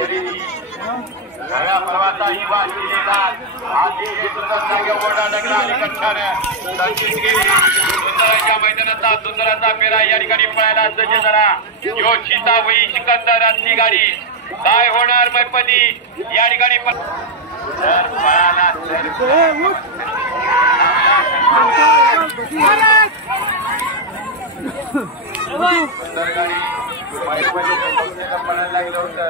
नव्या पर्वाचा युवा जिल्ह्यात आधी जागेवर मोठा डगला आणि कट्टाने सुंदराच्या मैदानाचा सुंदराचा फेरा या ठिकाणी पळायला सज्ज झाला। यो चितावई सिकंदर असली गाडी काय होणार मैपती या ठिकाणी सुंदर गाडी पळायला लागलं होतं।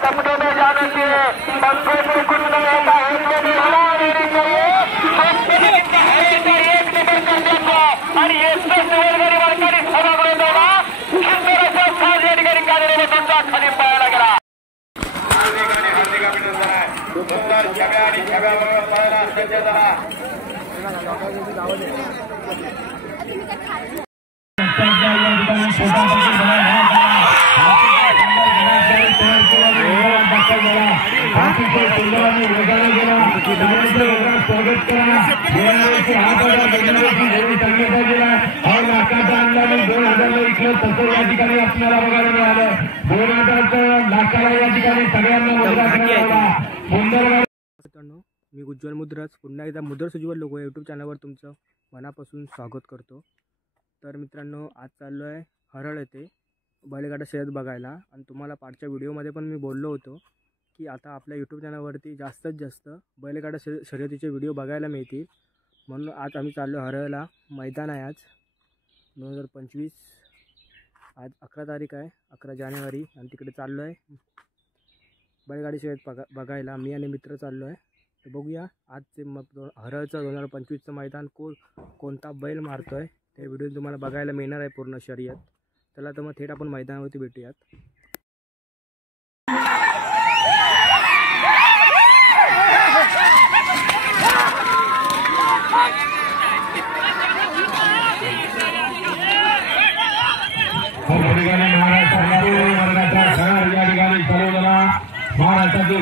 सपनों में जाने के पंखों में कुछ नहीं होता आणि हे सरकारी सभागृह दोघा सुंदर सार्वजनिक कार्यालय तुमचा खाली पाहायला गेला। सुंदर छब्या आणि छब्या बरोबर पाहायला सज्ज झाला। या ठिकाणी आपल्याला बघायला मिळालं 2000 लाखाला या ठिकाणी सगळ्यांना मित्रांनो, मी उज्ज्वल मुद्राज पुन्हा एकदा मुद्रा सुजीवर लोक यूट्यूब चॅनलवर तुमचं मनापासून स्वागत करतो। तर मित्रांनो, आज चाललो आहे हरळ येथे बैलगाडा शर्यत बघायला आणि तुम्हाला पाठच्या व्हिडिओमध्ये पण मी बोललो होतो की आता आपल्या यूट्यूब चॅनलवरती जास्तीत जास्त बैलगाडा शर्यतीचे व्हिडिओ बघायला मिळतील, म्हणून आज आम्ही चाललो हरळला। मैदान आहे आज 2025, आज 11 तारीख आहे, 11 जानेवारी आणि तिकडे चाललो आहे बैलगाडी शर्यत बघायला। मी आणि मित्र चाललो आहे, तर बघूया आजचे मग हरळचं 2025चं मैदान कोणता बैल मारतो आहे ते व्हिडिओ तुम्हाला बघायला मिळणार आहे पूर्ण शर्यत। चला तर मग थेट आपण मैदानावरती भेटूयात। महाराष्ट्रातील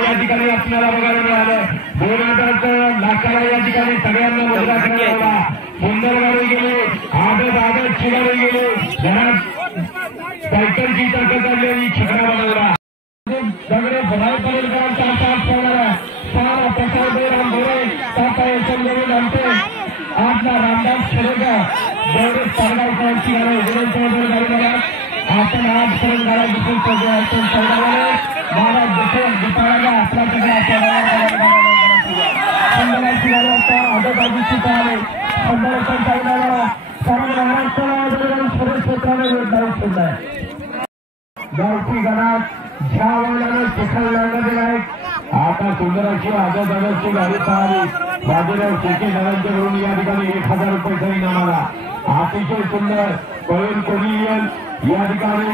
या ठिकाणी आपल्याला बघायला मिळालं 2000 लाखाला या ठिकाणी सगळ्यांना मुलगा करण्याला सुंदर गाडी गेली, आदत चिगाडी गेली, घरात सायकलची ताकद आलेली छिकरा बनवला दगडे भराई पडेल कारण 4-5 पडणार सारा प्रसाद राम भोरे ताता यशवंत आमचे आपला रामदास खेडेकर जेवढे सरगावकरांची गाडी आपण आजपर्यंत गाड्या दिसून महाराज जसं दिपाळाला आपला संध्याकाळची गाडी आता आजूबाजूची पाहिले संध्याकाळच्या चालणारा सर्व महाराष्ट्राला सुरेश क्षेत्राने निर्धारित सुद्धा आहे। गावठी गणात ज्या वेळेला चिखल लागला दिला आहे आता सुंदराची आजूबाजूची गाडी पाहिली बाजूला शेती नगरचे म्हणून या ठिकाणी 1000 रुपये तरी नामाला अतिशय सुंदर पळून कोणी येईल या ठिकाणी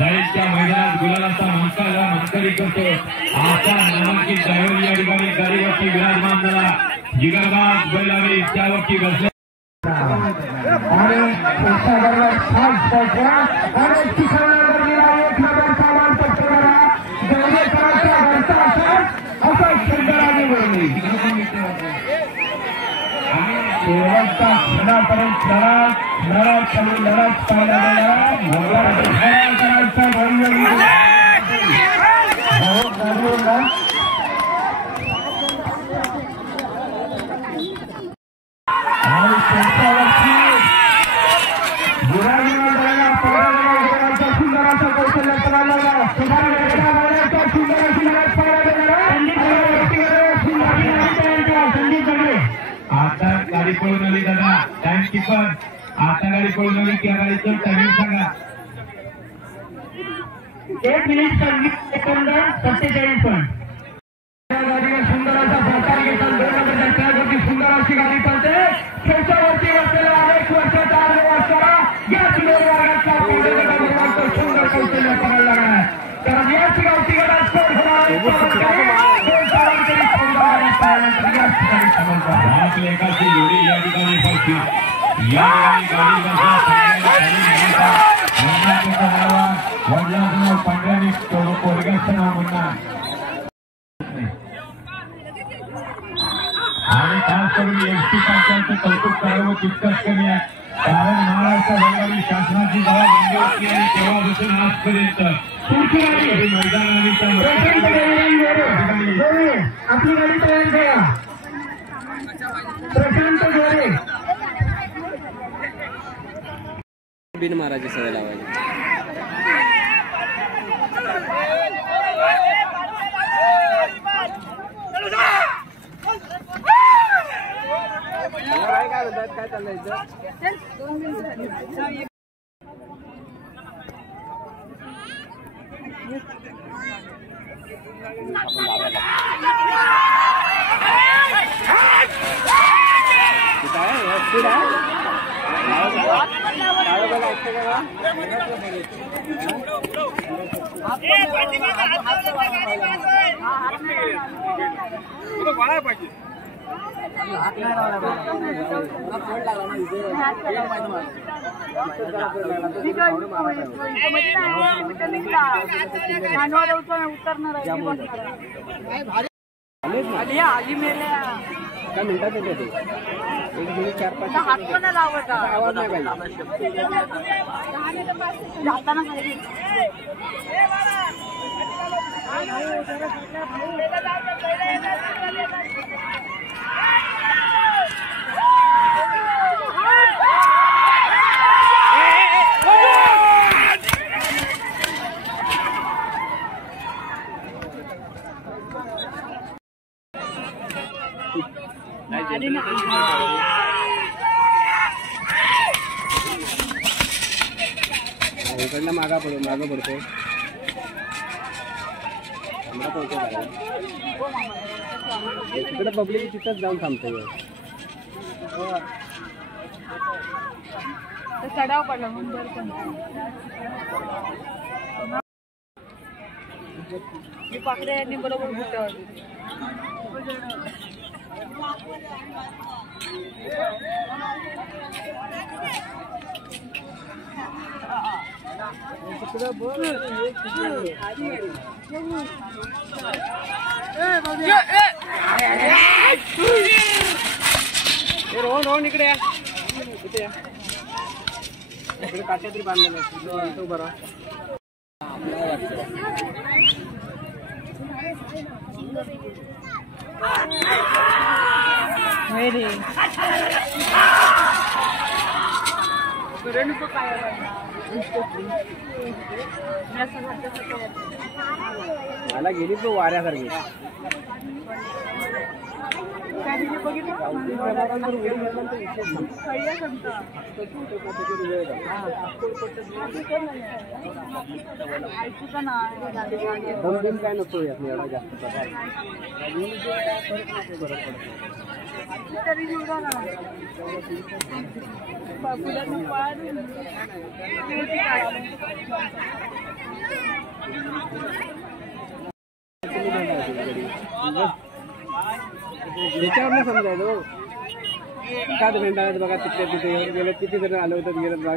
जायच्या मैदानात गुलालाचा मंत्री करतो आता नामांकित ड्रायव्हर या ठिकाणी गाडीवरती विराजमान झाला जिगरबाज बैलावी त्यावरती बसले शेवटचा क्षणापर्यंत लढत पाहायला आणि त्यांच्यावरती पळून आली दादा टाइम कीपर आता गाडी पळून आली त्या गाडीचं टायमिंग सांगा 1 मिनिट 26 सेकंद 47 पण गाडीला सुंदर असा प्रकार घेतात 2 नंबरच्या ट्रॅकवरती सुंदर अशी गाडी चालते शेवटावरती बसलेला 1 वर्षाचा वर्षाला या किलोर वर्गाचा सुंदर कौशल्य करायला लागला कारण याच गावची गडा स्कोर होणार एकाची जोडी या ठिकाणी पडते या वडिलांचं पांढऱ्याने कोरग्याचं नाव म्हणणार आणि खास करून एसटी पंचायतचं कौतुक करावं तितकंच कमी आहे कारण महाराष्ट्र सरकारी शासनाची जेव्हा बंदी होती आणि तेव्हापासून आजपर्यंत मैदानाने आपली गाडी तयार करा प्रशांत गोरे बिन मारायची सवय लावायची काय चाललंय आली मेले काय मिनिटात येते ते 1 मिनिट 4-5 हात पण लावत आवाज नाही पाहिजे जाताना खाली इकडनं मागं पडतो तिकडे पब्लिक तिथंच जाऊन थांबतोय चढाव पडला म्हणून मी पाकडे यांनी बरोबर बुट्यावर रोहन इकडे या इथे या इकडे काट्या तरी बांधलेलं बरं मला गेली तो वाऱ्यासारखी दमदम काय नको एवढा जास्त त्याच्यावर नाही समजायचं का घंटा बघा तिथे तिथे गेलं किती जण आलं होतं गेलं बघा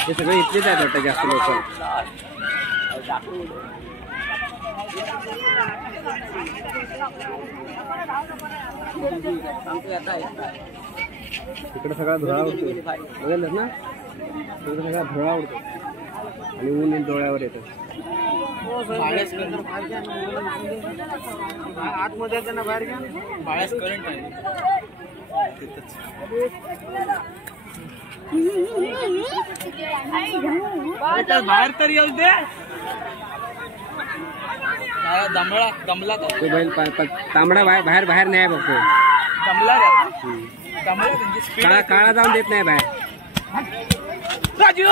हे सगळे इथलेच आहेत वाटतं जास्त लोक तिकडे सगळा धुळा उडतो बघितलं ना, तिकडे सगळा धुळा उडतो आणि ऊन डोळ्यावर येतं. आतमध्ये त्यांना बाहेर घ्या, बाळ्यास करंट आहे बाहेर तरी येऊ दे. दमला तो बैल तांबडा बाहेर बाहेर नाही बघतो. काळा जाऊन देत नाही बाहेर. राजू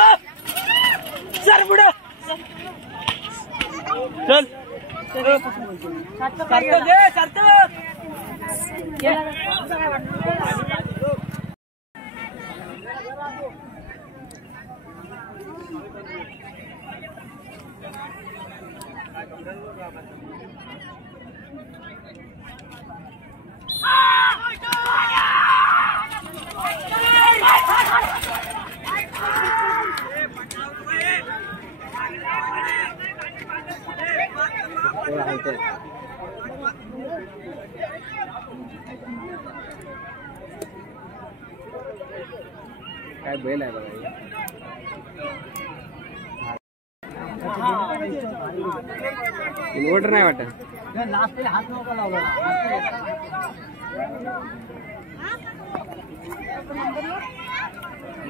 सर पुढं चल. काय बैल आहे बघा. इन्व्हर्टर नाही वाटत.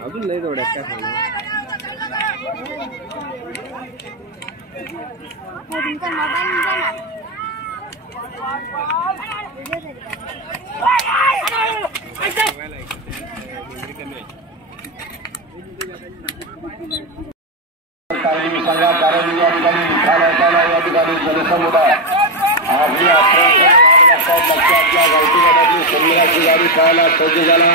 अजून लय जोड्यात काय सांगणार. संघा कारण या ठिकाणी या ठिकाणी जनसमुदाय आपली लक्षात घ्या. गावठी गटातली सुंदराची गाडी पाहायला सज्ज झाला.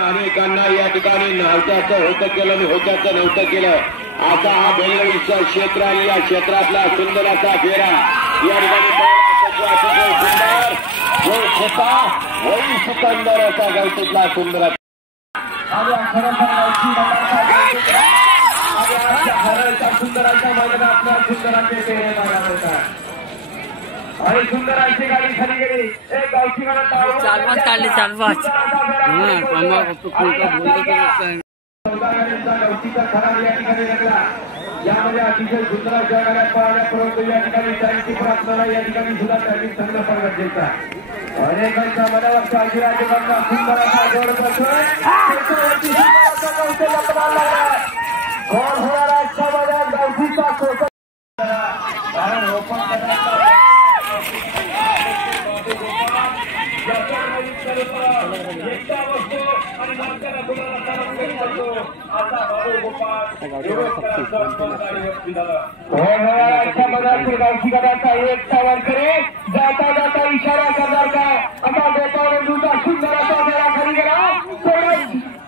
अनेकांना या ठिकाणी नव्हत्याचं होतं केलं आणि होत्याचं नव्हतं केलं. आता हा बैलगाडीचं क्षेत्र आणि या क्षेत्रातला सुंदराचा फेरा या ठिकाणी सुंदर वही सुंदर असा गावठीतला सुंदर. सुंदराच्या मैदानातल्या सुंदराचे फेरे मारण्यात येतात आणि सुंदराची गाडी खाली गेली. एक गावठी चालवाच काढली चालवाच. गावठीचा खरा या ठिकाणी लागला. यामध्ये अतिशय सुंदर अशा गाड्या पाहण्यापर्यंत या ठिकाणी टाईमची प्रार्थना या ठिकाणी सुद्धा टायमिंग चांगलं पण गरजेचं आहे. अनेकांच्या मनावरच्या अजिराजेबांना सुंदर असा जोड बसतोय. कोण होणार आजच्या मैदानात गावठीचा कोकण कारण ओपन गावठी गटाचा एकटा वारकरी जाता जाता इशारा करणार का. आता गोपाळबंधूचा सुंदर असा फेरा खाली गेला.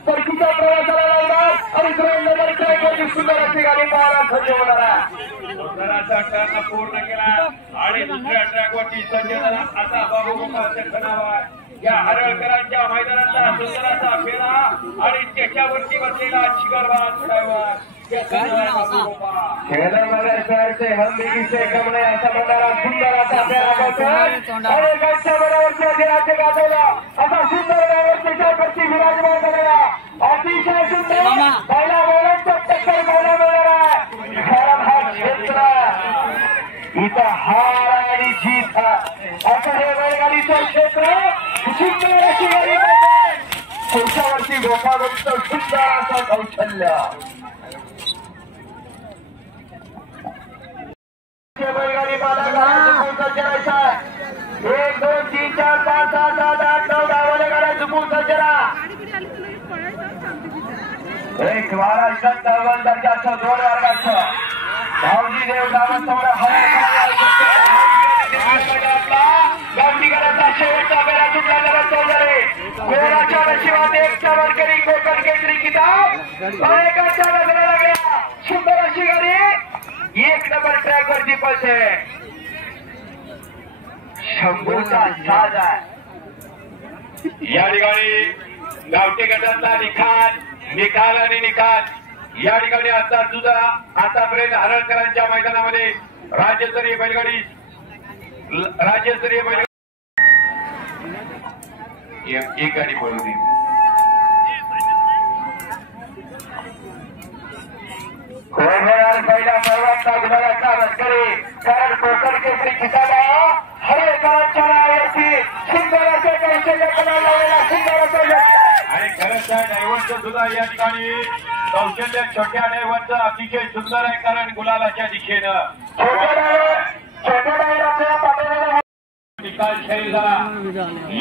परतीच्या प्रवासाला लावणार आणि नंबर ट्रॅकवरची सुंदर अशी गाडी पाहायला सज्ज होणार आहे. सुंदराचा टर्न पूर्ण केला आणि दुसऱ्या ट्रॅकवरती सज्ज झाला. आता बाबू गोपाळच्या खणावर या हरळकरांच्या मैदानातला सुंदराचा फेरा आणि त्याच्यावरती बसलेला शिखरवाद ड्रायव्हर शहराचे हमदिगीचे गमणे असा म्हणणारा सुंदराचा फेरा बसतोय. अनेकांच्या मनावरच्या दिनाचे गाजवला असा सुंदर ड्रायव्हर त्याच्यावरती विराजमान झालेला अतिशय सुंदर पहिला बैलांचा टक्कर पाहायला मिळणार आहे. कारण हा क्षेत्र इथं हार आणि जीत असं हे बैलगाडीचं क्षेत्र. सुंदर अशी गाडी त्याच्यावरती गोपाळबंधूचं सुंदर असं कौशल्य. बैलगाडी मालकाला सज्जरायचा 1 2 3 4 5 6 7 8 9 10 गाड्या चुकून सज्जरा. एक महाराष्ट्रात दर्जाचं 2 वर्गाचं भाऊजी देव गावासमोर गावठी गटाचा शेवटचा बेला सुटला जरा चौधरी. कोणाच्या नशिबात एकटा वारकरी कोकण केसरी किताब एकाच्या नजरा लागल्या. सुंदर अशी गाडी 1 नंबर ट्रॅक वरती पळते. शंभूचा साज आहे. या ठिकाणी गावठी गटातला निकाल आणि निकाल या ठिकाणी आता सुद्धा आतापर्यंत हरळकरांच्या मैदानामध्ये राज्यस्तरीय बैलगाडी एक गाडी पळवली. पहिला सर्वांचा गुलाबाचा लष्करी कारण कोकण केसरी किताबा हरळकरांच्या नावावरती सुंदर असे कौशल्य बनवलेला सुंदर असं आणि खरंच त्या ड्रायव्हरचं सुद्धा या ठिकाणी कौशल्य छोट्या ड्रायव्हरचं अतिशय सुंदर आहे कारण गुलालाच्या दिशेनं छोट्या ड्रायव्हर आपल्या पाठवलेला निकाल खेळ झाला.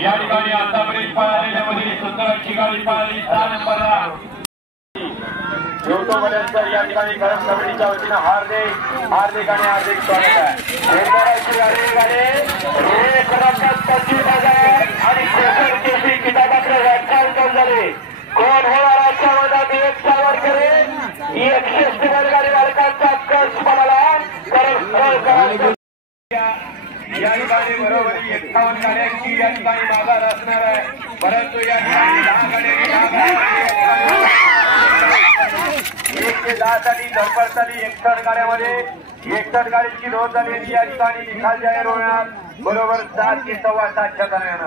या ठिकाणी आतापर्यंत पळालेल्या मध्ये सुंदर अशी गाडी पळाली 6 नंबरला पर्यंत या ठिकाणी खरंच कमिटीच्या वतीनं हार्दिक आणि हार्दिक स्वागत आहे. आणि कोकण केसरी किताबाचं व्याख्यान झाले. कोण होणार आजच्या मैदानात एक सावर करेल 160 बैलगाडी मालकांचा कस पडाला तर या ठिकाणी बरोबरी 51 गाड्यांची या ठिकाणी माघार असणार आहे. परंतु या ठिकाणी 10 गाड्यांनी 1 ते 10 साठी धडपड झाली. 61 गाड्यामध्ये 61 गाडीची नोंद झाली. या ठिकाणी निकाल जाहीर होणार बरोबर 7 ते 7:15 दरम्यान.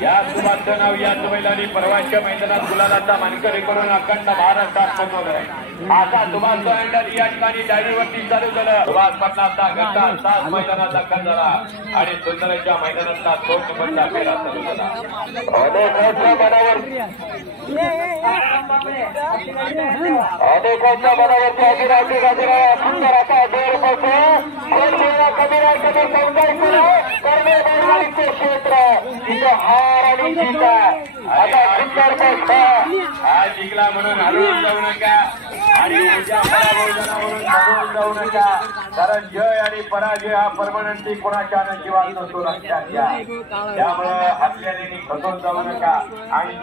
या सुभाषचं नाव या बैलांनी परवाच्या मैदानात गुलालाचा मानकरी करून अखंड महाराष्ट्रात पोहोचवलंय. आता सुभाषचं हँडल या ठिकाणी डायरीवरती चालू झालं. सुभाष पटनाचा गटा 7 मैदानात दाखल झाला आणि सुंदरच्या मैदानातला 2 नंबरचा फेरा चालू झाला. अनेकांच्या मनावरती अभिराजी गाजरा सुंदर असा 1.5 कमी करणे बैलगाडीचे क्षेत्र तिथं हार आणि जीत आता सुंदर आज जिंकला म्हणून हरवून जाऊ नका आणि उद्या पराभवजनावरून बघून जाऊ नका कारण जय आणि पराजय हा परमनंटली कोणाच्या नशिबात नसतो लक्षात घ्या. त्यामुळे आपल्याला खचून जाऊ नका आणि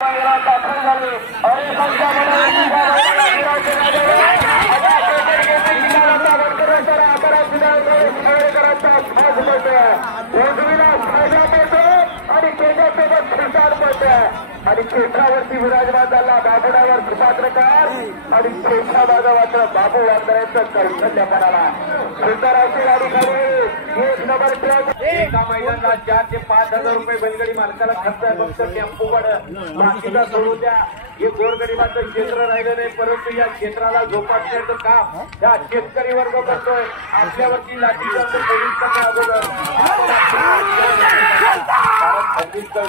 दाखल झाले. अनेकांच्या आणि क्षेत्रावरती विराजमान झाला बाबुडावर कृपात्रकार आणि क्षेत्रा बाजा मात्र बाबू वांदऱ्यांचं कौशल्य पडाला. सुंदर अशी गाडी खाली 1 नंबर ट्रक एका मैदानाला 4 ते 5 हजार रुपये बैलगाडी मालकाला खर्च आहे. फक्त टेम्पो बाकीचा सोडू द्या. हे गोरगरिबाचं क्षेत्र राहिलं नाही परंतु या क्षेत्राला जोपासण्याचं काम या शेतकरी वर्ग करतोय. आपल्यावरती लाठीचार्ज पोलीस करण्या अगोदर अतिशय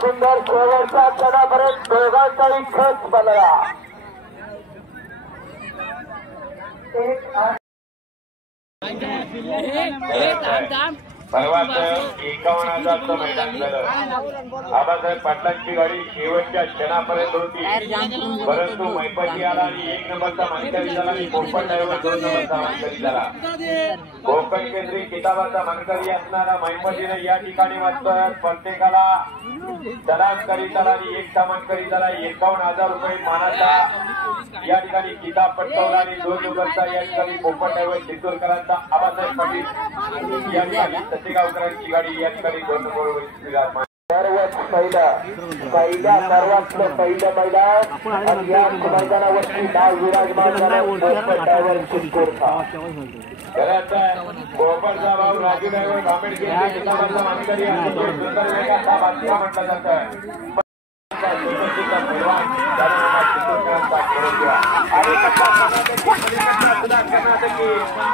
सुंदर शेवटचा क्षणापर्यंत दोघांचाही खच बनला. परवाच 51,000चं मैदान झालं. आबासाहेब पाटलांची गाडी शेवटच्या क्षणापर्यंत होती परंतु मैपती आला आणि 1 नंबरचा मानकरी झाला आणि कोकण ड्रायव्हर 2 नंबरचा मानकरी झाला. कोकण केसरी किताबाचा मानकरी असणारा मैपतीने या ठिकाणी मात्र प्रत्येकाला सलाम करीत आला आणि 1 मानकरी झाला. 51,000 रुपये मानाचा या ठिकाणी किताब पटकावला आणि 2 नंबरचा या ठिकाणी कोकण ड्रायव्हर चितूरकरांचा आबासाहेब पाटील या ठिकाणी सतेगावकरांची गाडी या ठिकाणी 2 नंबरवर विराजमान. सर्वात सर्वातलं पहिलं मैदान आणि या मैदानावरती नाव विराजमान ड्रायव्हर चितूरचा. कोकणचा भाऊ राजू ड्रायव्हर आंबेडकर किताबाचा मानकरी अतिशय सुंदर वेगाचा बादशाह म्हटलं जातं.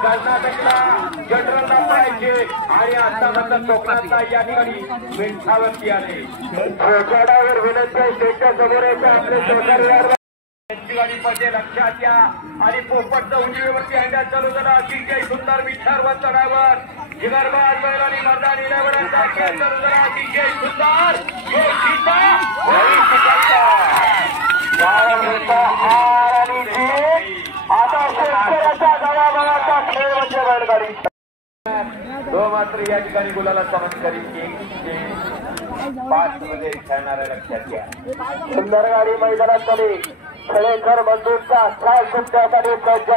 कर्नाटकला जनरलला पळायचे आणि आता मात्र कोकणातला या ठिकाणी मेंढावरती आले. कोकणावर विनंती स्टेटच्या समोर यायचं आपले सहकारी गाडी पडते लक्षात घ्या आणि पोपटचं उजवीवरती हँडल चालू झाला. अतिशय सुंदर विचारवर चढावर जिगरबाज बैलांनी मर्दानी ड्रायव्हरांचा खेळ चालू झाला. अतिशय सुंदर आता शेतकऱ्याचा गावागावाचा खेळ म्हणजे बैलगाडी. तो मात्र या ठिकाणी गुलाला चमत्कारी 1 ते 5 मध्ये खेळणाऱ्या लक्षात घ्या. सुंदर गाडी मैदानात झाली. खळेकर मजदूरचा 6 सुट्ट्यासाठी सज्ज.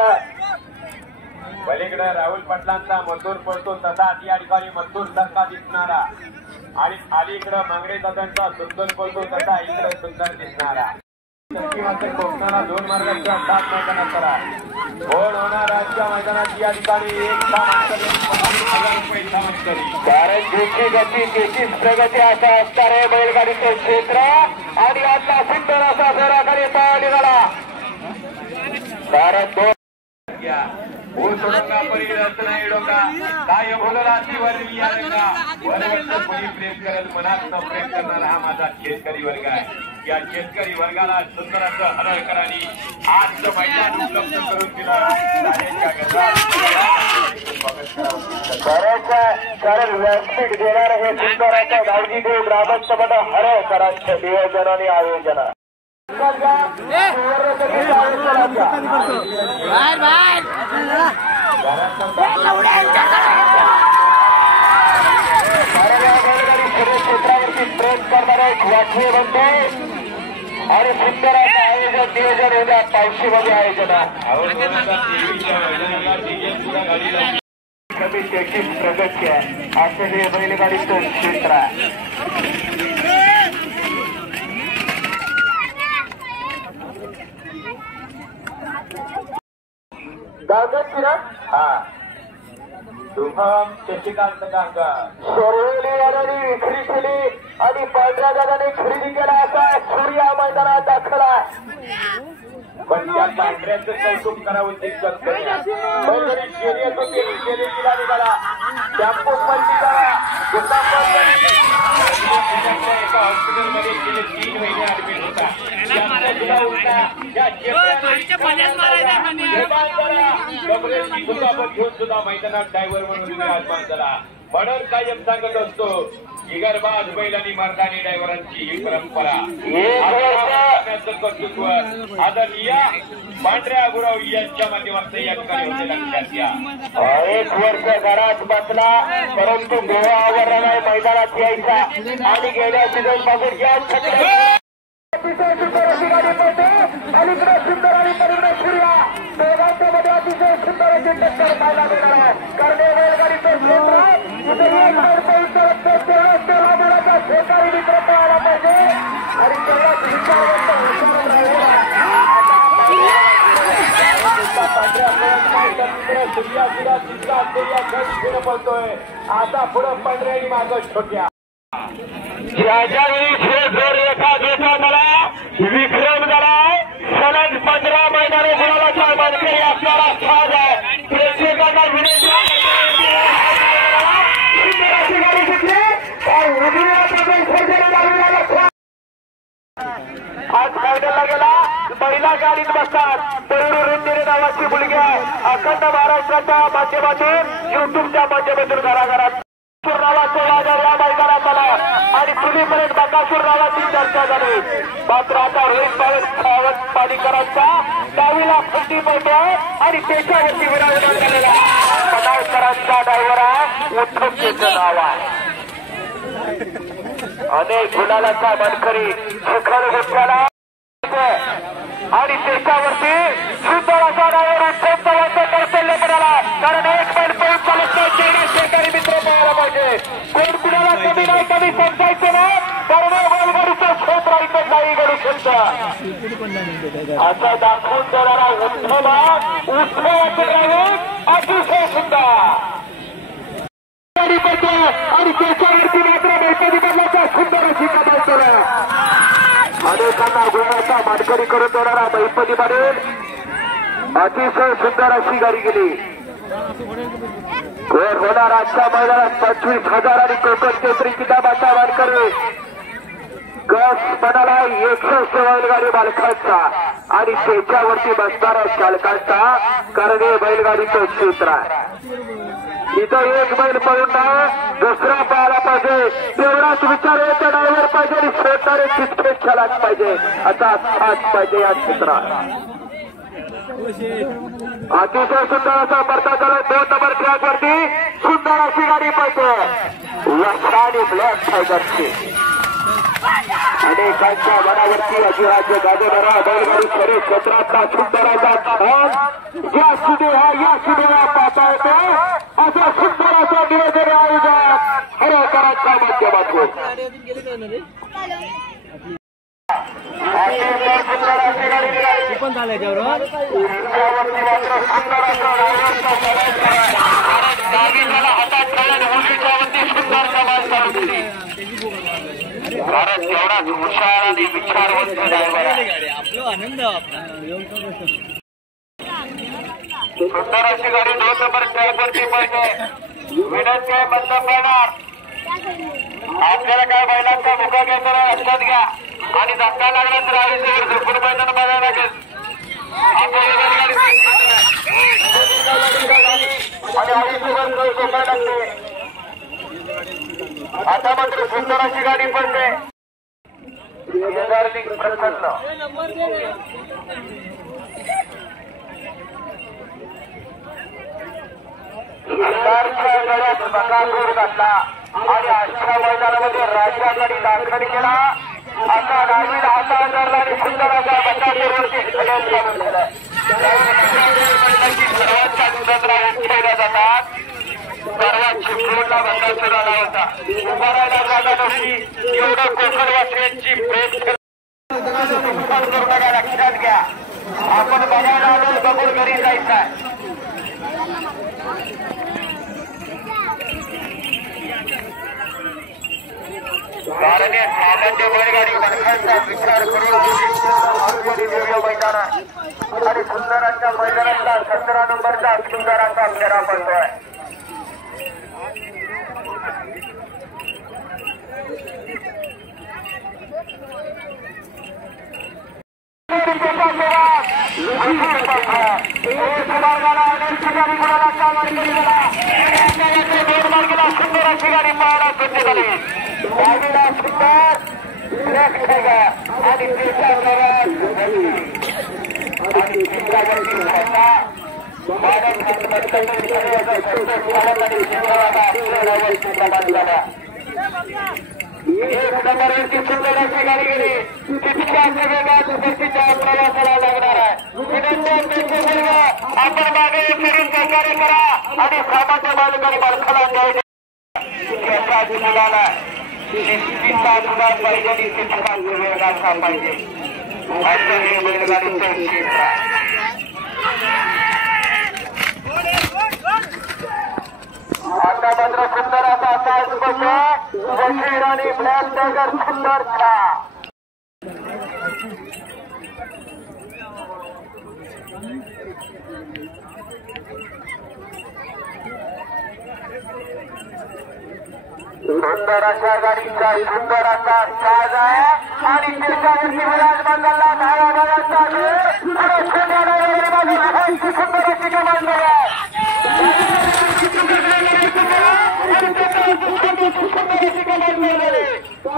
पलीकडे राहुल पाटलांचा मजदूर पडतो तसा या ठिकाणी मजदूर सारखा दिसणारा आणि अलीकडे मांगडे दादांचा सुंदर पडतो तसा इकडे सुंदर दिसणारा. कोकणाला 2 मार्गांचा 7 मैदानात करा. गोल होणार आजच्या मैदानात या ठिकाणी 1,50,000 रुपये सामंतरी. कारण ज्याची गती त्याचीच प्रगती असा असणार आहे बैलगाडीचं क्षेत्र. आणि आता सुंदर असा फेराखाली पाय निघाला. कारण 2 नाही डोंगा काय बोलला वरली या रंगा वरवरचं कोणी प्रेम करेल मनात न प्रेम करणारा हा माझा शेतकरी वर्ग आहे. या शेतकरी वर्गाला सुंदर असं हरळकरांनी आजचं मैदान उपलब्ध करून दिलं. कारण व्यासपीठ देणार हे सुंदराच्या गावजी देव ग्रामस्थ हरळकरांच्या नियोजन आणि आयोजन. क्षेत्रावरती प्रेम करणारे वाचवे बनते आणि सुंदराचं आयोजन नियोजन उद्या पावशीमध्ये आयोजन. कमी त्याचीच प्रगती आहे असं हे बैलगाडीचं क्षेत्र आहे. शुभम शशिकांत कांगर सोरवली याने विक्री केली आणि पांढऱ्या दादाने खरेदी केला असा सूर्या मैदानात दाखल आहे. पण त्या पांढऱ्याचं कौतुक करावं दिग्गज गेलेला निघाला टॅम्पो पलटी करा. एका हॉस्पिटलमध्ये गेले 3 महिने ऍडमिट होता. घेऊन सुद्धा मैदानात ड्रायव्हर म्हणून विराजमान झाला. म्हणून कायम सांगत असतो जिगरबाज बैल आणि मर्दानी ड्रायव्हरांची ही परंपरा. कर्तृत्व आदरणीय पांढऱ्या गुरव यांच्या माध्यमातून या ठिकाणी होते लक्षात घ्या. 1 वर्ष घरात बसला परंतु गोवा आवरला नाही मैदानात यायचा आणि गेल्या सीझन पासून या अलीकडे सुंदर आणि पलीकडे सूर्या दोघांच्या मध्ये अतिशय सुंदर अशी टक्कर पाहायला मिळणार आहे. कारण हे बैलगाडीचं क्षेत्र सहकारी मित्र पाहायला पाहिजे आणि तेवढाच सूर्या पडतोय. आता पुढं पांढऱ्या आणि मागं छोट्या. ज्याच्या वेळी जोर रेखा घेतला मला विक्रम झाला. सलग 15 मैदाने गुलाबाचा मानकरी असणारा साज आहे. प्रेक्षकांना विनंती आज फायनलला गेला. पहिल्या गाडीत बसतात पैरू रुंदेरे नावाची मुलगी आहे. अखंड महाराष्ट्राच्या माध्यमातून युट्यूबच्या माध्यमातून घराघरात नावाचं वादळ या मैदानात आला आणि चुलीपर्यंत बकासूर नावाची चर्चा झाली. मात्र आता रोहित सावंत पालीकरांचा 10वीला खंडी पडतोय आणि त्याच्यावरती विराजमान झालेला पदावकरांचा ड्रायव्हर आहे उद्धवचं नाव आहे. अनेक गुलालाचा मानकरी शिखर घेतलेला आणि त्याच्यावरती सुंदर असा ड्रायव्हर उत्तम चव्हाणचं कौशल्य मिळाला. कारण एक बैल पळून चालत नाही शेतकरी मित्र पाहायला पाहिजे. कोण कुणाला कमी नाही कमी समजायचं ना कारण बैलगाडीचं क्षेत्र इथं नाही घडू शकतं असं दाखवून देणारा उत्सवाचं ड्रायव्हर अतिशय सुंदर आणि त्याच्यावरती मात्र गणपती बदलाचा सुंदर अशी कमाल केला. अनेकांना गुणाचा मानकरी करून देणारा गणपती बनेल अतिशय सुंदर अशी गाडी गेली. होणार आजच्या मैदानात 25,000 आणि कोकण केसरी किताबाचा मानकरी गस बनाला 100 बैलगाडी मालकांचा आणि त्याच्यावरती बसणाऱ्या चालकांचा. कारण हे बैलगाडीचं क्षेत्र आहे. इथं एक बैल पळून नाही दुसरा पाहायला पाहिजे तेवढाच विचार येतो ड्रायव्हर पाहिजे आणि शेतणारे तितके चालक पाहिजे असा साथ पाहिजे या क्षेत्रात. अतिशय सुंदर असा बरता झाला. 2 नंबर ट्रॅकवरती सुंदर अशी गाडी पाहिजे वस्त्रानी ब्लॅक टायगरची. अनेकांच्या मनावरती अधिराज्य गाजवणारा बैलगाडी शर्यत क्षेत्रातला सुंदराचा स्थान या सुदेवा पाहता येतो. असा सुंदर असं नियोजन आयोजन हरकरांच्या माध्यमातून पण झालंय त्यावर भारत एवढाच हुशार आणि विचारवंत ड्रायव्हर आहे. आनंद सुंदर अशी गाडी 2 नंबर ट्रॅकवरती पाहिजे. विनंती आहे बंद पडणार. आपल्याला काय बैलांचा मुका घ्यायचा लक्षात घ्या आणि धक्का लागला तर आयुष्य झोपून मैदान बघायला लागेल. आणि आयुष्यभर झोपायला लागते. आता मात्र सुंदर अशी गाडी पडते. प्रसन्न बकासूर घातला आणि अशा मैदानामध्ये राज्याकडे दाखल केला. असा डावीला हाता धरला आणि सुंदर असा बकासूरवरती सर्वात खेळल्या जातात. सर्वात चिपळूणला बकासूर आला होता. उभारायला जागा नव्हती. एवढं कोकणवासियांची प्रेस करू नका. लक्षात घ्या आपण बघायला आलो बघून घरी जायचं आहे. कारण हे सामान्य बैलगाडी मालकांचा विचार करून मैदान आहे आणि सुंदराच्या मैदानातला 17 नंबरचा सुंदराचा फेरा पडतोय. सुंदराची गाडी पाहायला सुट्टी झाली. गाडीला सुंदर आणि एक नंबरवरती सुंदराची गाडी गेली. तितक्या वेगात व्यक्तीच्या प्रवासाला लागणार आहे. आपण मागे फिरून सहकार्य करा आणि सामान्य मालकाने मालकाला द्यायचे. शिस्तीचा गुलाब पाहिजे आणि शिस्तीचा वेगाचा पाहिजे. असं हे बैलगाडीचं क्षेत्र आहे. आता मात्र सुंदर असा तास बशीर आणि ब्लॅक टायगर सुंदर छा. सुंदर अशा गाडीचा सुंदर असा साज आहे आणि त्याच्यावरती विराजमान झाला धावा भागाचा सुंदर अशी कमाल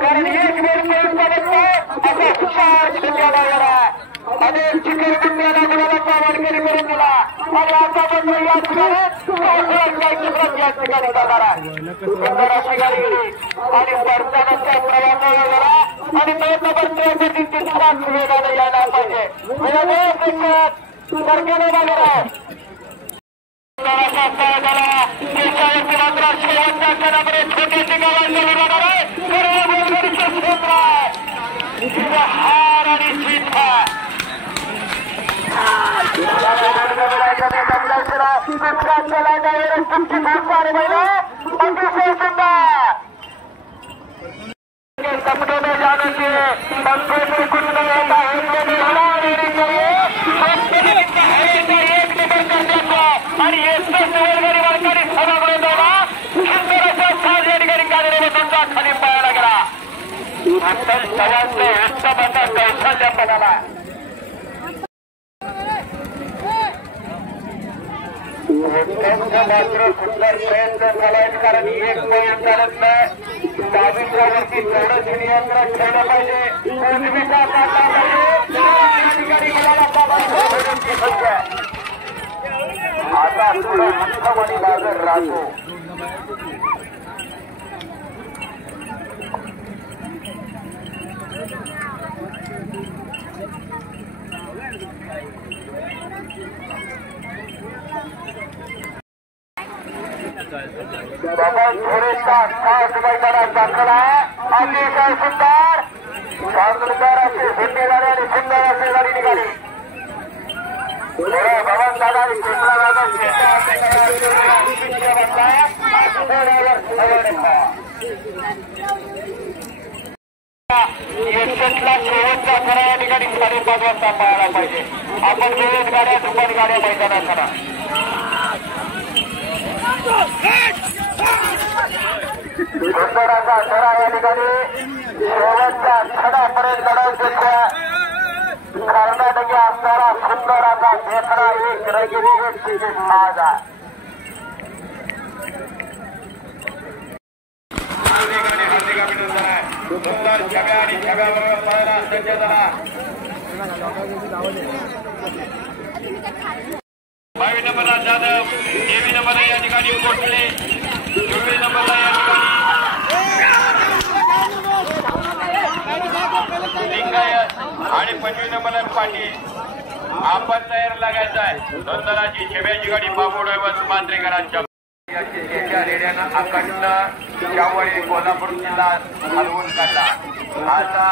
कारण एक अनेक चिकन कुंड्याला मुलाला पावडकरी करून दिला आणि आता पण या ठिकाणी जाणार आहे. सुंदर अशी गाडी गेली आणि परतानाचा प्रवास वगैरे आणि 2 नंबर ट्रेनसाठी तिसरा वेगाने यायला पाहिजे. सरकारने जाणार आहे. त्याच्यावरती मात्र शेवटच्या क्षणामध्ये छोट्याची गावांच्या जाणार आहे. हार आणि जीत आहे. सपनों जाने के पंखों से कुछ नहीं होता आणि वेळगाडी सभागृह दोघा सुंदर असा साज या ठिकाणी कार्यक्रमाचा खाली पाहायला गेला. उत्तम असा कौशल्य पणाला मात्र सुंदर प्रयत्न झालाय. कारण एक पॉईंट चालत नाही. डावीच्या वरती थोडंसं नियंत्रण ठेवलं पाहिजे. उजवीचा काढला पाहिजे. आता थोडं उत्तम आणि बाजार राहतो. बाबा थोडेसा खास मैदानात दाखल आहे. अतिशय सुंदर शानदार असे सुंदर आणि सुंदर असे गाडी निघाली. बाबा दादा यशवंतला शेवटचा खरा या ठिकाणी 5:30 वाजता पाहायला पाहिजे. आपण 2 गाड्या दुपारी गाड्या मैदानात करा. सुंदराचा खरा या ठिकाणी शेवटच्या खडापर्यंत लढवण्याच्या कर्नाटकी असणारा सुंदराचा देखणा एक रगिरी एक आज आहे. सुंदर छब्या आणि छब्याबरोबर पळायला सज्ज झाला. 22 नंबरला जाधव, 23 नंबरला या ठिकाणी कोटले, 24 नंबरला या ठिकाणी लिंगायत आणि 25 नंबरला पाटील. आपण तयार लागायचं आहे. नंदनाची छब्याची गाडी बाबू ड्रायव्हर मांजरेकरांच्या रेड्यानं अखंड शाहवाडी कोल्हापूर जिल्हा हलवून काढला. आता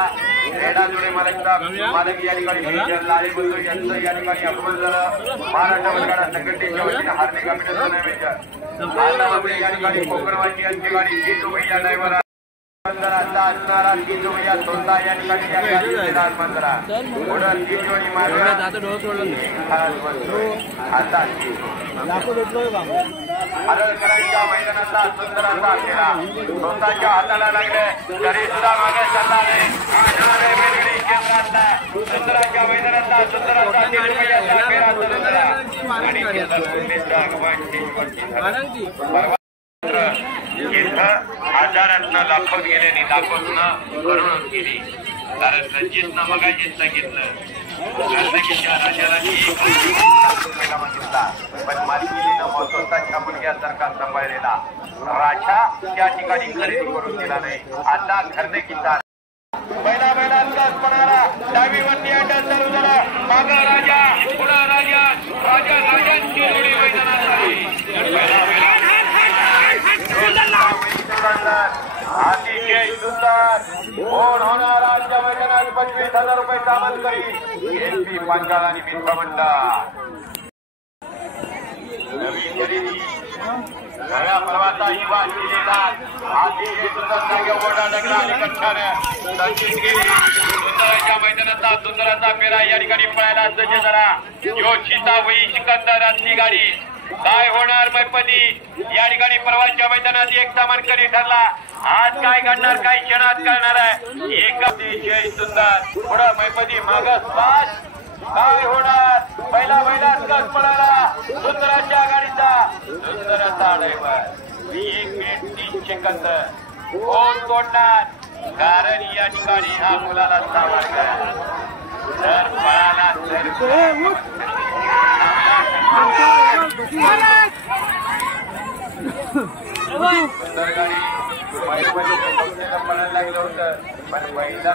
रेडा जोडे मालक या ठिकाणी लाले बंधू यांचं या ठिकाणी अपमान झालं. महाराष्ट्र बलगाडा संघटनेच्या वतीनं हार्दिक अभिनंदन मेजर. आता आपल्या या ठिकाणी कोकणवासी यांची गाडी जिजूबाई या ड्रायव्हर आता असणारा जिजूबाई या स्वतः या ठिकाणी मंत्रा पुढं जिजोडी मारला. आता आदळकरांच्या मैदानाचा सुंदराचा खेळा स्वतःच्या हाताला लागले तरी सुद्धा मागे चालला नाही. सुंदराच्या मैदानाचा सुंदराचा इथं हजारातनं लाखोत गेल्याने लाखोतनं करोडोत गेली. कारण रणजितनं मगाजीच सांगितलं कर्नाटकीच्या राजाला मागितला पण मालकीनं मोसोचा छापून घ्यासारखा सांभाळलेला राजा त्या ठिकाणी खरेदी करून दिला नाही. आता खरेदीचा पहिला पणाला डावीवरती अड्डा चालू झाला. मागं राजा पुढं राजा राजांची जोडी मैदानात झाली. अतिशय सुंदर कोण होणार आजच्या मैदानात 25,000 रुपये सामान करी एसपी पंचाल आणि मित्र मंडळ. नवी खरेदी नव्या पर्वाचा युवा अतिशय सुंदर जागे ओढा डगला आणि कच्छाने संचित गेली. सुंदराच्या मैदानाचा सुंदराचा फेरा या ठिकाणी पळायला सज्ज झाला. योचिता वही सिकंदर असली गाडी काय होणार मैपती या ठिकाणी परवाच्या मैदानात एक सामान करी ठरला. आज काय घडणार काही क्षणात करणार आहे. एक अतिशय सुंदर पुढं मैपती मागस पास काय होणार. पहिला कस पडाला सुंदराच्या गाडीचा सुंदराचा ड्रायव्हर 1 मिनिट 30 सेकंद कोण तोडणार. कारण या ठिकाणी हा मुलाला सावरकर जर पळाला तर सुंदर गाडी पळायला लागलं होतं पण पहिला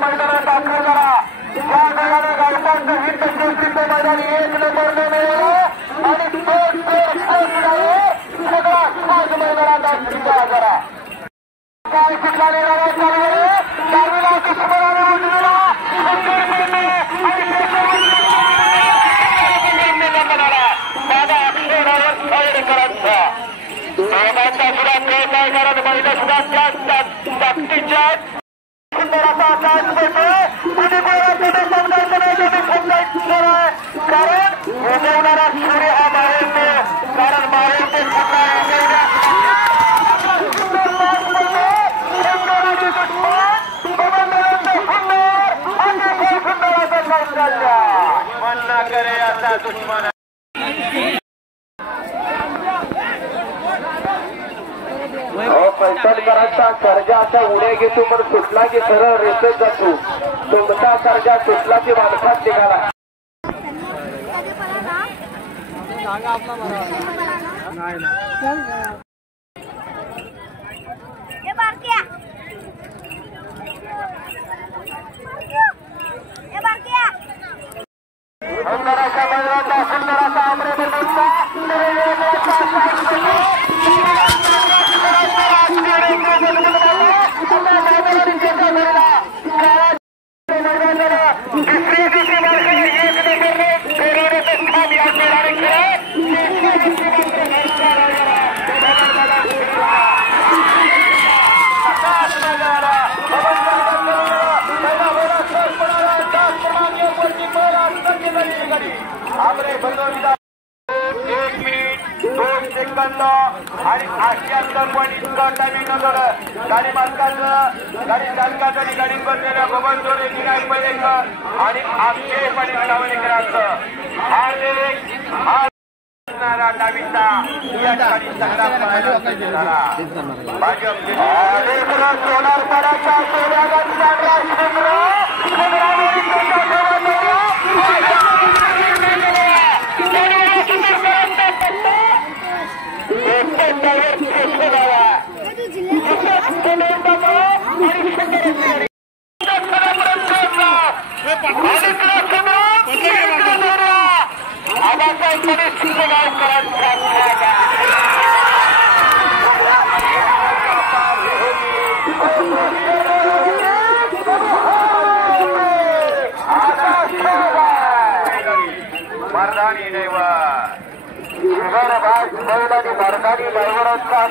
मैदानात दाखल करा. या गाड्याने गाडपांचं हिट मैदानी 1 नंबर मिळवलं आणि सगळा खास मैदानात करा. काय ठिकाणी कारण उगवणारा सूर्य हा बाहेर कारण बाहेर ते मन्ना करे असा दुश्मन. पैठणकरांचा सर्जा असा उड्या घेतो पण सुटला की सरळ रेसत जातो. तुमचा सर्जा सुटला की माणसात निघाला. नाही सुंदर अशा मैदानाचा सुंदर असा आमरेबंदूचा आणि 78 टायमिंग नंतर गाडी मालकाचं गाडी चालकाचं आणि गाडी बसलेल्या बबन जोडे विनायक पैलेकर आणि अक्षय पाटील सावळेकरांचं हा डावीचा या ठिकाणी संग्राम झाला सोनार पाड्याच्या मर्दानी मर्दानी ड्रायव्हरांचा 1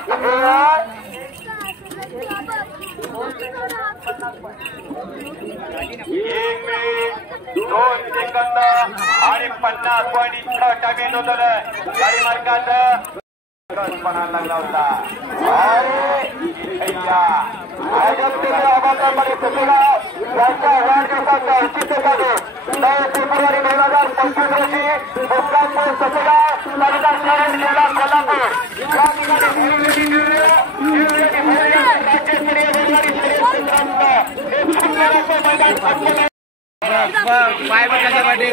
मिनिट 2 सेकंद आणि 50.6 टायमिंग नोंदवलं गाडी मालकाचं पणाला लागला होता यांच्या वाढदिवसाच्या औचित्यासाठी 9 फेब्रुवारी 2025 रोजी मुक्कामपूर ससेगाव तालुका शहर जिल्हा कोल्हापूर या ठिकाणी राज्यस्तरीय बैलगाडी शर्यत क्षेत्रांचं एक सुंदर असं मैदान संपन्न पाय बघायचा पाठी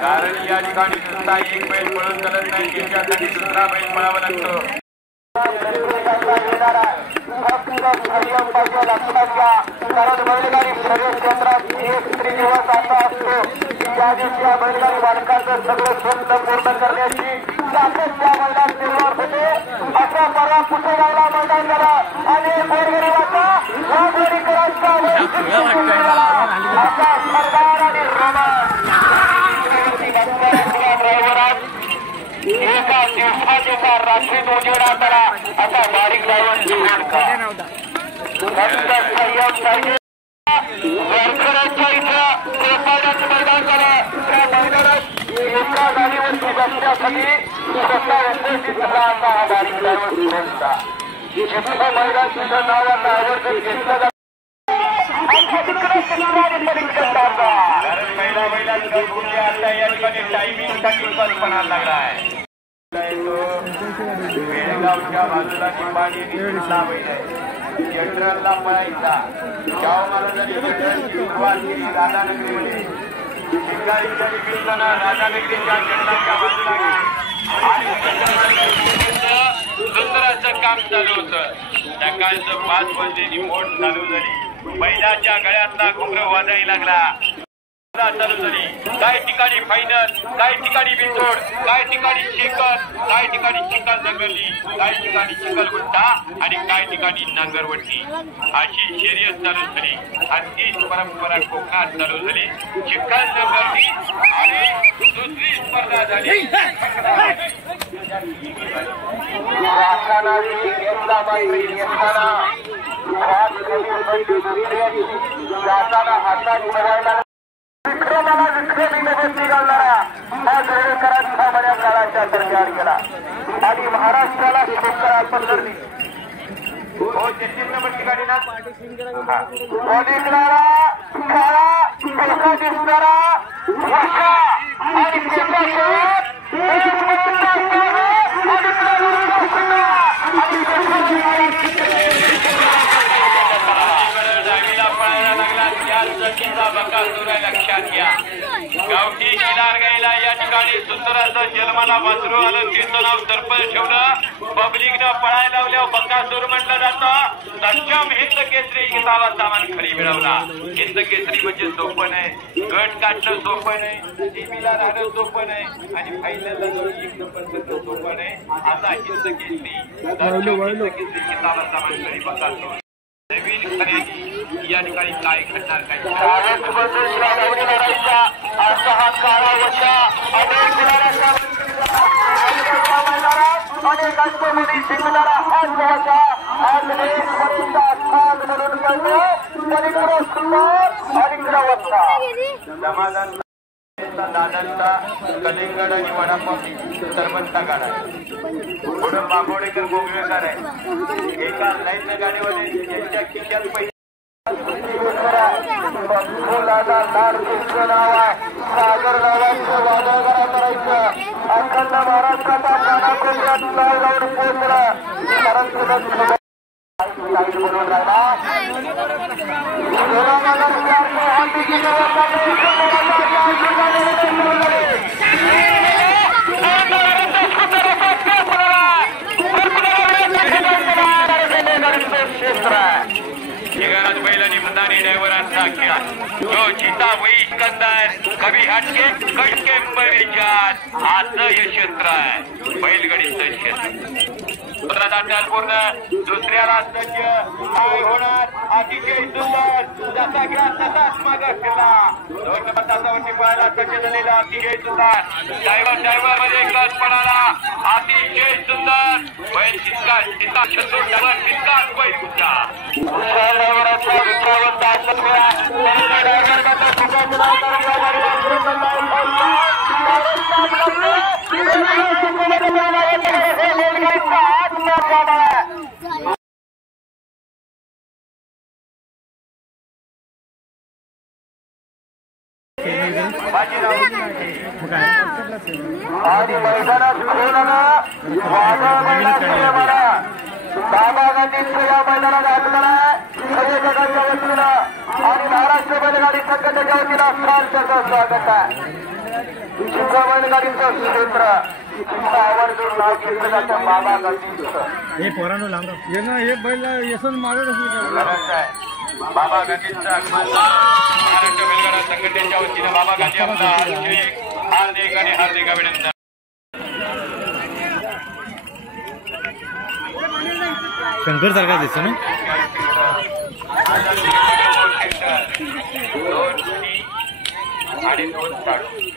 कारण या ठिकाणी नुसता एक बैल पळून चालत नाही त्याच्यासाठी दुसरा बैल पळावा लागतो कारण बैलगाडी शर्यत क्षेत्रात एक स्त्री दिवस असा असतो त्या दिवशी या बैलगाडी मालकाचं सगळं स्वप्न पूर्ण करण्याची ताकद त्या मैदान निर्माण होते असा परवा कुठे गावला मैदान झाला आणि गोरगरिबाचा वाघोरीकरांचा असा सरदार आणि ड्रायव्हरात एका दिवसाच्या रात्रीत उजेडा करा असा बारीक ड्रायव्हर संयम पाहिजे वरकरांच्या इथं गोपाळाचं मैदान झालं त्या मैदानात एका गाडीवरती बसण्यासाठी स्वतः उपस्थित झाला असा हा बारीक ड्रायव्हर स्टुडंटचा जिथं मैदान तिथं नाव आता आवर्जून घेतलं जातं कारण महिला आता या ठिकाणी टायमिंग साठी कल्पना लागला आहे बेळगावच्या बाजूला निंबाडी जनरलला पळायचा शाहू महाराजांनी जनरलची सुरुवात केली राधानगरीमध्ये शिंगाईच्या निमित्तानं राधानगरीच्या जनरलच्या बाजूला आणि सुंदर असं काम चालू होतं सकाळचं 5 वाजलेली मोठ चालू झाली बैलाच्या गळ्यातला घुंगरू वाजायला लागला चालू झाली काही ठिकाणी फायनल काही ठिकाणी बिंदोड काही ठिकाणी शेकत काही ठिकाणी चिखल जंगली काही ठिकाणी चिखलगुट्टा आणि काही ठिकाणी नांगरवट्टी अशी शर्यत चालू झाली आणि तीच परंपरा कोकणात चालू झाली चिखल जंगली आणि दुसरी स्पर्धा झाली जाताना हातात मिळायला विक्रमाला विक्रमी नभेत निघालणारा हा दरेकरांचा बऱ्याच काळाच्या तयार केला आणि महाराष्ट्राला शुभेच्छा अर्पण करली हो 33 नंबरची गाडी ना दिसणारा काळा पैसा दिसणारा वर्षा आणि लक्षात घ्या गावठी किनार गायला या ठिकाणी सुंदर असं जन्माला वासरू आलं तिचं नाव सरपंच ठेवलं पब्लिकनं पळायला लावल्या बकासूर म्हटलं जातं सक्षम हिंद केसरी किताबा सामान खरी मिळवला हिंद केसरी म्हणजे सोपं नाही गट काढणं सोपं नाही टीव्हीला राहणं सोपं नाही आणि फायनलला एक नंबर करणं सोपं नाही असा हिंद केसरी किताबा सामान खरी बकासूर नवीन खरेदी या ठिकाणी काय घडणार काय असा हा काळा वचा अनेक अष्टमध्ये जिंकणारा हा वचा आज समाधान दादांचा कलिंगड आणि वडापाव सरपंचचा गाडा पुढे बाबोडेकर गोगवेकर आहे एका लाईन गाडीमध्ये त्यांच्या खिशात पैसे सागर नावाचं वादळगाडा करायचं अखंड महाराष्ट्राचा कानाकोपऱ्यात लाल लावून पोहोचला परंतु बनवून राहिला बैलांनी मदानी ड्रायव्हरांचा खेळ जो चिता वही कंदार कवी हटके कटके बरेचार आजचं हे क्षेत्र आहे बैलगाडीचं क्षेत्र पूर्ण दुसऱ्याला सज्ज काय होणार अतिशय सुंदर जसा घ्या तसाच मागे फिरला 2 नंबर तासावरती पळायला सज्ज झालेला अतिशय सुंदर ड्रायव्हर मध्ये एकच पळाला अतिशय सुंदर बैल तितका छंदूर ड्रायव्हर तितकाच बैल होता ड्रायव्हराचा विचारवंत आणि मैदानात बाबा गांधींचं या मैदानात आगमन आहे सर्व जगाच्या वतीनं आणि महाराष्ट्र बैलगाडी संघटनेच्या वतीनं सार्थक स्वागत आहे बैलगाडीचं क्षेत्र आवर्जून नाव घेतलं जातं बाबा गांधींचं हे पोरांनो लांब हे बैल येसून मारत बाबा गांधींचं आगमन महाराष्ट्र बैलगाडा संघटनेच्या वतीनं बाबा गांधी आपला हार्दिक आणि हार्दिक अभिनंदन शंकर सारखा दिसतो ना आणि 2 स्टार्ट